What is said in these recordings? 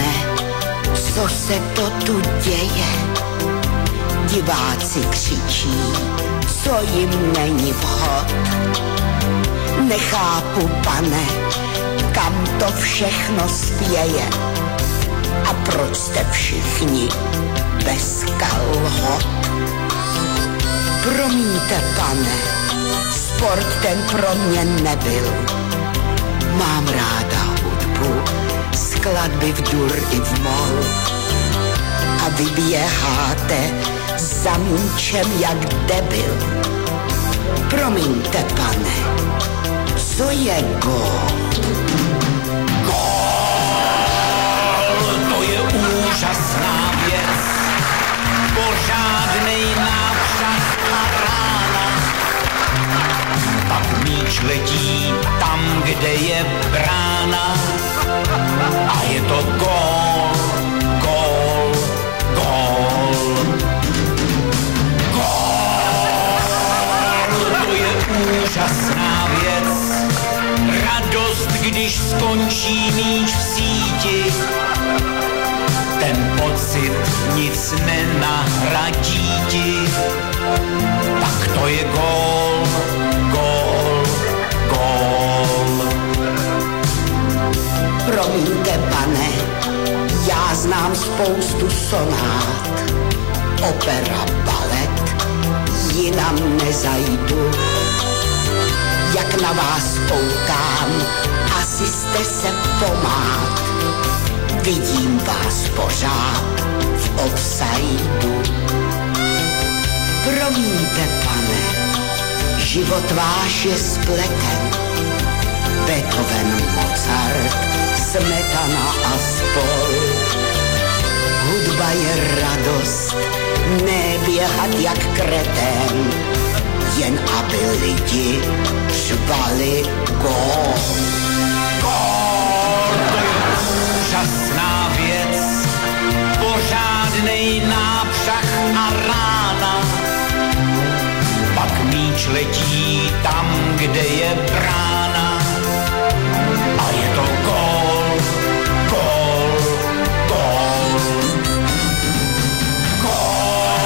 pane, co se to tu děje? Diváci křičí, co jim není vhod. Nechápu, pane, kam to všechno spěje. A proč jste všichni bez kalhot? Promiňte, pane, sport ten pro mě nebyl. Mám ráda hudbu, skladby v dur i v mol. A vy běháte za míčem jak debil. Promiňte, pane, co je gól? To je úžasná věc, pořádnej návšak a rána. Pak míč letí tam, kde je brána a je to gól, gól, gól. Gól, to je úžasná věc, radost, když skončí míč v síti. Ten pocit nic nenahradí ti, tak to je gól, gól, gól. Promiňte, pane, já znám spoustu sonát, opera, balet, jinam nezajdu. Jak na vás koukám, asi jste se pomát. Vidím vás pořád v offsideu. Promiňte, pane, život váš je spleten. Beethoven, Mozart, Smetana a spol. Hudba je radost, neběhat jak kretén, jen aby lidi řvali gól. Gól, to je úžasná věc, pořádnej nápřah a rána. Pak míč letí tam, kde je brána a je to gól, gól, gól. Gól,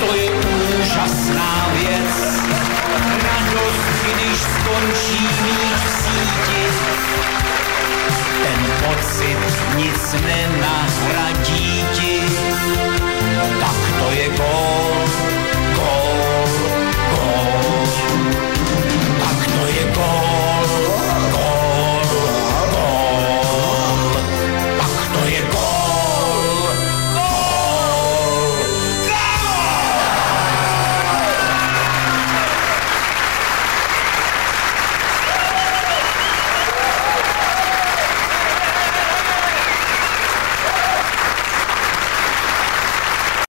to je úžasná věc, radost, když skončí míč v síti. Ten pocit nic nenahradí ti, tak to je gól.